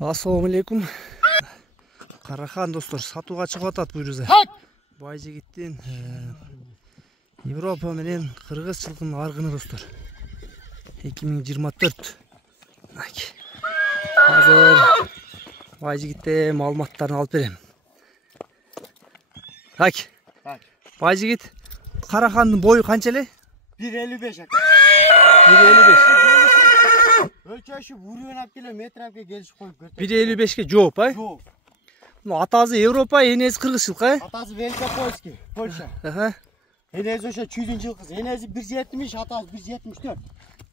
Assalamu алейкум. Карахан достор, сатууга чыгып атат буйруза. Байжигиттин Европа менен Кыргыз жылкынын аргыны достор. 2024. Азыр Байжигитте маалыматтарын алып берем. Байжигит, Карахандын бою канча эле? 1.55 ака. 1.55. Ölçüşü vuruyor apkele metre geliş koyup götür. 1.55'ke жооп, ay? Жооп. Атасы Европа, энеси Кыргыз жылкы, ay? Атасы Великопольский, Польша. Энези ошо 200 кыз. Энези 1.70, атасы 1.74.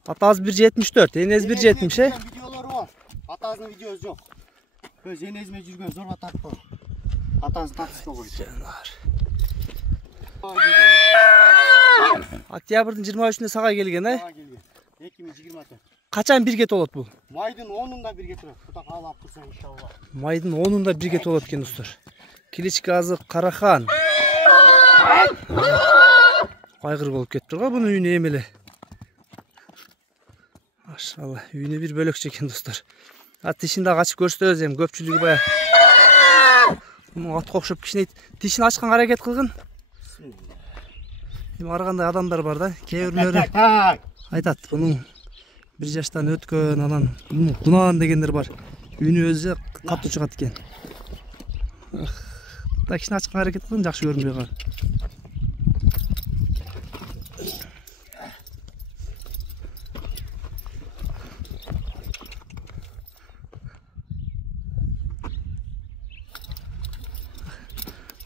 Атасы 1.74, энеси 1.70, э? Видеолору бар. Атасынын видеосу жок. Өз энезиме жүргөн зорго тартып кой. Атасы тартып кой. Октябрдын 23-үндө сага келген, ay? Сага келген. 2024. Качан бирге толот бул? Майдын 10-унда бирге турат. Кута каалап турса иншалла. Майдын 10-унда бирге толот экен достор. Кличка азыр Карахан. Кайгыр болуп кетиптир го бунун үйүнө эми эле. Машалла, үйүнө бир бөлөкчө экен достор. Тишин да ачып көрсөтөбүз, эми көпчүлүгү бая муну атка окшоп кичине тишин ачканга аракет кылгын. Эми ар кандай адамдар бар да, кээ бирлери айтат, бунун 1 жаштан өткөн, анан кунан дегендер бар. Үйүнү өзү катуу чыгат экен. Да кичине ачканга аракет кылгын, жакшы көрүнбөй калат.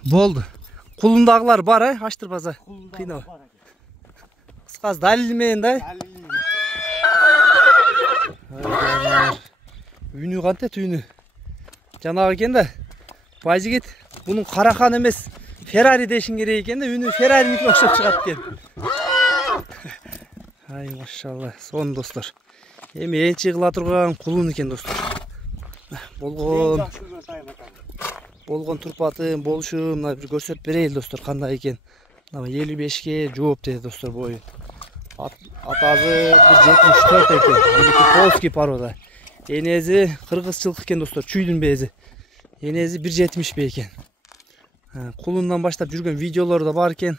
Болду. Кулундагылар бар, ay, аштырбаса. Кыйнабы. Кыскасы далили менен да. Үйүнү кантет, үйүнү. Жанагы экен да. Байжигит, бунун Карахан эмес, Феррари дешин керек экен да, үйүнү Ферраринике окшоп чыгат экен. Ай, машалла, сон достор. Эми энчи кыла турган кулун экен достор. Болгон турпатын, болушун, мына бир көрсөтүп берейин достор, кандай экен. Мына 55ке жооп деди достор бою. Атасы 1.74 экен. Великопольский порода. Энези Кыргыз жылкы экен достор, чүйдүн бези. Энези 1.70 экен. Кулундан баштап жүргөн видеолор да бар экен.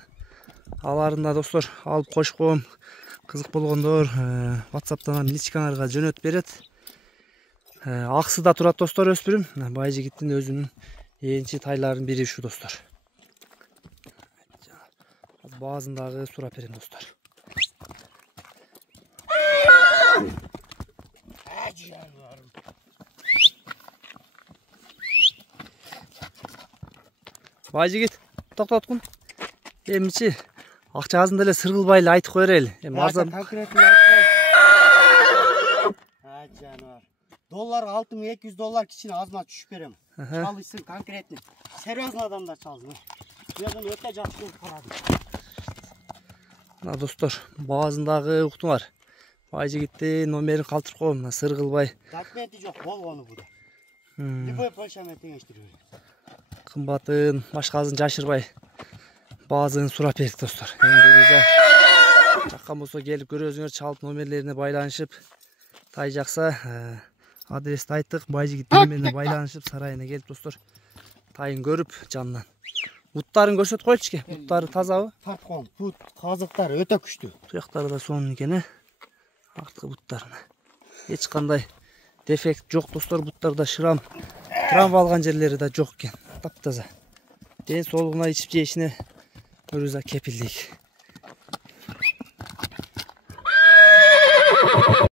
Аларын да достор алып коюшком. Кызык болгондор WhatsApp'тан личкаңарга жөнөтүп берет. Аксы да турат достор, өспүрүм. Байжигиттин өзүнүн энчи тайларын бири ушу достор. Баазындагы сурап берем достор. Байжигит, токтоткун. Эмичи акчасын деле сыргылбай эле айтып кое берели. Эми арзан. Конкретно айтып кой. Жанар. Доллар 6200 доллар кичине азма түшүп берем. Чалыйсын конкретно. Серьезный адамдар чалсын. Мен муну өтө жакшы көрүп карадым. Мына достор, баазындагы уктуң бар. Байжигиттин номерин калтырып коем, мына сыргылбай. Документи жок, болгону буда. Любой Польша менен теңештирип. Кымбатын, башкасын жашырбай баазын сурап бердик достор. Эми жаккан болсо келип көрөзүңөр, чалып номерлерине байланышып, тай жакса адрести айттык, Байжигиттин номерине байланышып сарайына келип достор тайын көрүп жанынан. Буттарын көрсөтүп койчу, буттары тазабы? Тарткон, бут казыктары өтө күчтүү. Туяктары да сонун экен, арткы буттарына. Эч кандай дефект жок достор, буттарда шрам, травма алган жерлери да жок экен. Таптаза. Ден соолугуна, ичип жешине өзү кепилдик.